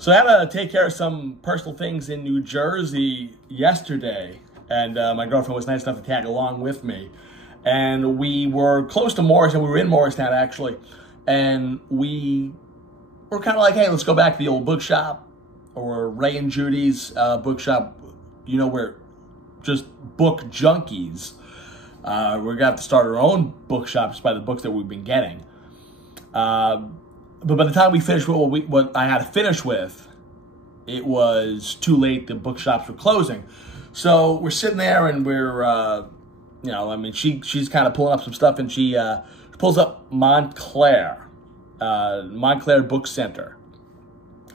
So I had to take care of some personal things in New Jersey yesterday, and my girlfriend was nice enough to tag along with me. And we were close to Morristown. We were in Morristown, actually. And we were kind of like, hey, let's go back to the old bookshop, or Ray and Judy's bookshop, you know, we're just book junkies. We're going to have to start our own bookshops by the books that we've been getting. But by the time we finished with what I had to finish with, it was too late. The bookshops were closing. So we're sitting there and we're, you know, I mean, she's kind of pulling up some stuff, and she pulls up Montclair Book Center.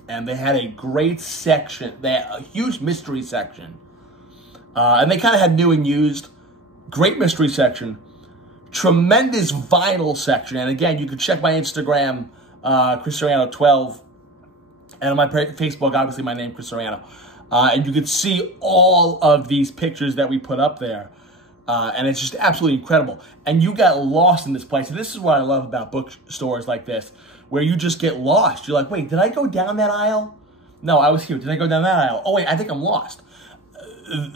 And they had a great section. They had a huge mystery section. And they kind of had new and used. Great mystery section. Tremendous vinyl section. And again, you can check my Instagram, Chris Soriano 12, and on my Facebook, obviously my name, Chris Soriano. And you can see all of these pictures that we put up there. And it's just absolutely incredible. And you got lost in this place. And this is what I love about bookstores like this, where you just get lost. You're like, wait, did I go down that aisle? No, I was here. Did I go down that aisle? Oh, wait, I think I'm lost.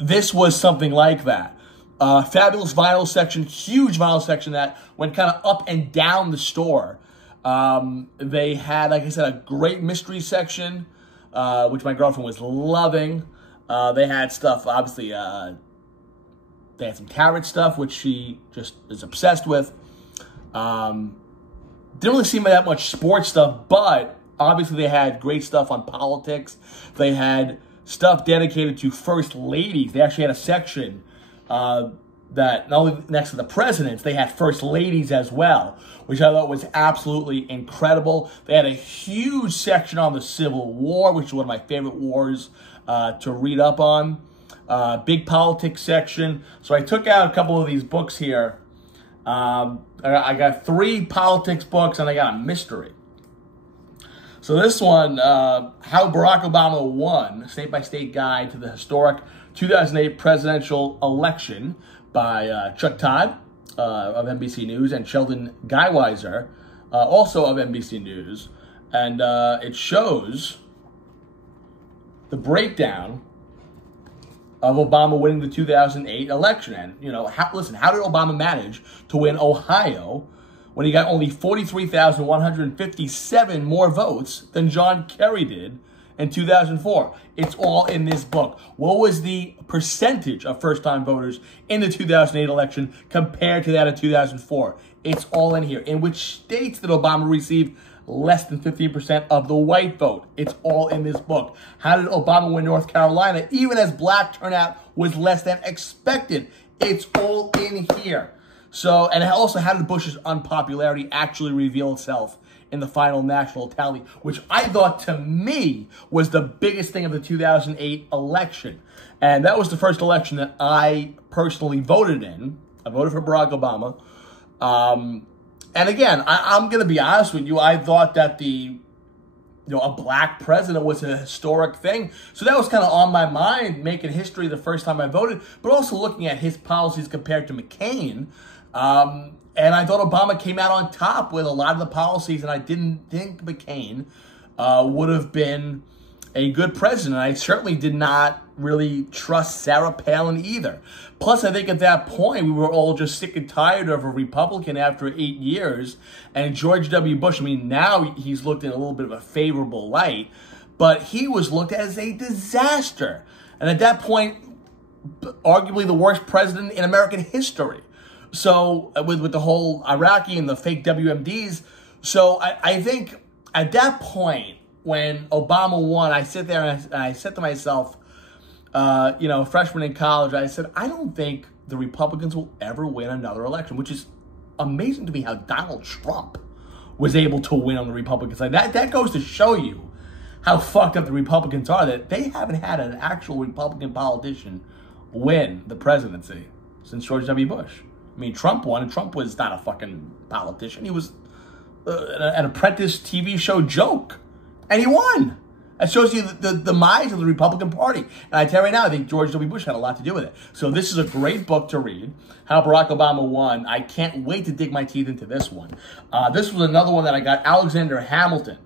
This was something like that. Fabulous vinyl section, huge vinyl section that went kind of up and down the store. They had, like I said, a great mystery section, which my girlfriend was loving. They had stuff, obviously, they had some tarot stuff, which she just is obsessed with. Didn't really see that much sports stuff, but obviously they had great stuff on politics. They had stuff dedicated to first ladies. They actually had a section that not only next to the presidents, they had first ladies as well, which I thought was absolutely incredible. They had a huge section on the Civil War, which is one of my favorite wars to read up on. Big politics section. So I took out a couple of these books here. I got 3 politics books, and I got a mystery. So this one, How Barack Obama Won, State-by-State Guide to the Historic 2008 Presidential Election by Chuck Todd of NBC News and Sheldon Guywiser, also of NBC News. And it shows the breakdown of Obama winning the 2008 election. And, you know, listen, how did Obama manage to win Ohio when he got only 43,157 more votes than John Kerry did in 2004? It's all in this book. What was the percentage of first-time voters in the 2008 election compared to that of 2004? It's all in here. In which states did Obama receive less than 15% of the white vote? It's all in this book. How did Obama win North Carolina, even as black turnout was less than expected? It's all in here. So, and also, how did Bush's unpopularity actually reveal itself in the final national tally, which I thought, to me, was the biggest thing of the 2008 election. And that was the first election that I personally voted in. I voted for Barack Obama. And again, I'm going to be honest with you. I thought that a black president was a historic thing. So that was kind of on my mind, making history the first time I voted, but also looking at his policies compared to McCain. And I thought Obama came out on top with a lot of the policies, and I didn't think McCain would have been a good president. I certainly did not really trust Sarah Palin either. Plus, I think at that point, we were all just sick and tired of a Republican after 8 years. And George W. Bush, I mean, now he's looked in a little bit of a favorable light, but he was looked at as a disaster. And at that point, arguably the worst president in American history. So with the whole Iraqi and the fake WMDs. So I think at that point, when Obama won, I sit there and I said to myself, you know, freshman in college, I said, I don't think the Republicans will ever win another election, which is amazing to me how Donald Trump was able to win on the Republican side. That goes to show you how fucked up the Republicans are, that they haven't had an actual Republican politician win the presidency since George W. Bush. I mean, Trump won, and Trump was not a fucking politician. He was an apprentice TV show joke, and he won. That shows you the demise of the Republican Party. And I tell you right now, I think George W. Bush had a lot to do with it. So this is a great book to read, How Barack Obama Won. I can't wait to dig my teeth into this one. This was another one that I got, Alexander Hamilton,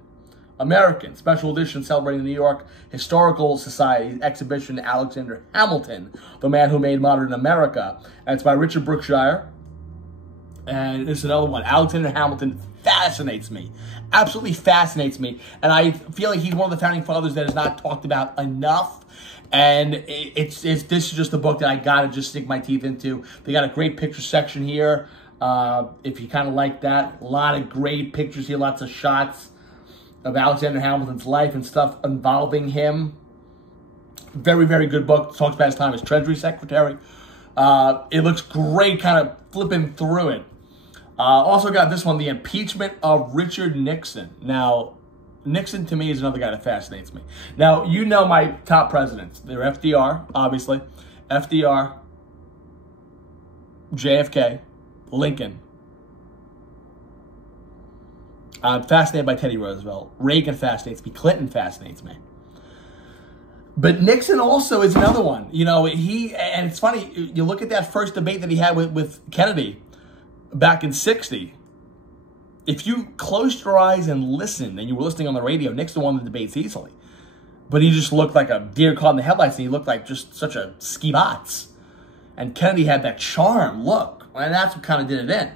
American, special edition celebrating the New York Historical Society exhibition, Alexander Hamilton, the man who made modern America. And it's by Richard Brookshire. And this is another one. Alexander Hamilton fascinates me. Absolutely fascinates me. And I feel like he's one of the founding fathers that is not talked about enough. And this is just a book that I gotta just sink my teeth into. They got a great picture section here. If you kind of like that, a lot of great pictures here, lots of shots of Alexander Hamilton's life and stuff involving him. Very, very good book. Talks about his time as Treasury Secretary. It looks great, kind of flipping through it. Also got this one, The Impeachment of Richard Nixon. Now, Nixon, to me, is another guy that fascinates me. Now, you know my top presidents. They're FDR, obviously. FDR, JFK, Lincoln. I'm fascinated by Teddy Roosevelt. Reagan fascinates me. Clinton fascinates me. But Nixon also is another one. You know, and it's funny, you look at that first debate that he had with Kennedy back in '60. If you closed your eyes and listened, and you were listening on the radio, Nixon won the debates easily. But he just looked like a deer caught in the headlights, and he looked like just such a ski-bots. And Kennedy had that charm look, and that's what kind of did it in.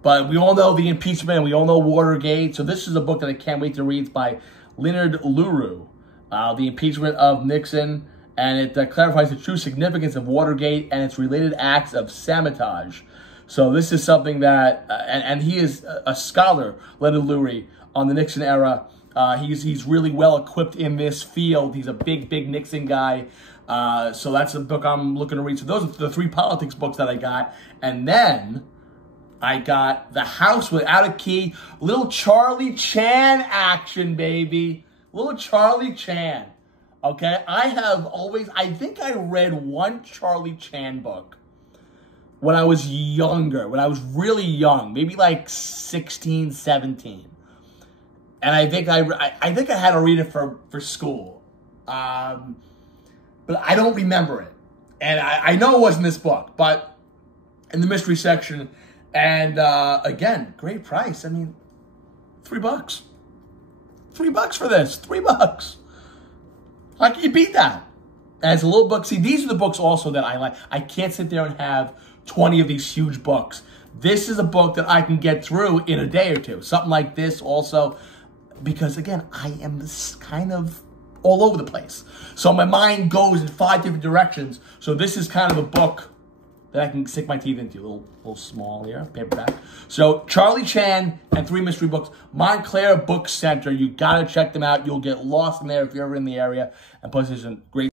But we all know the impeachment, and we all know Watergate. So this is a book that I can't wait to read. It's by Leonard Leroux, The Impeachment of Nixon. And it clarifies the true significance of Watergate and its related acts of sabotage. So this is something that, and he is a scholar, Leonard Leroux, on the Nixon era. He's really well equipped in this field. He's a big Nixon guy. So that's a book I'm looking to read. So those are the 3 politics books that I got. And then I got The House Without a Key. Little Charlie Chan action, baby. Little Charlie Chan. Okay? I think I read one Charlie Chan book when I was younger, when I was really young, maybe like 16, 17. And I think I had to read it for school. But I don't remember it. And I know it wasn't this book, but in the mystery section. And again, great price. I mean, $3. $3 for this. $3. How can you beat that? And it's a little book. See, these are the books also that I like. I can't sit there and have 20 of these huge books. This is a book that I can get through in a day or two. Something like this also. Because, again, I am kind of all over the place. So my mind goes in 5 different directions. So this is kind of a book that I can sink my teeth into. A little small here, paperback. So Charlie Chan and 3 mystery books. Montclair Book Center. You got to check them out. You'll get lost in there if you're ever in the area. And plus, there's a great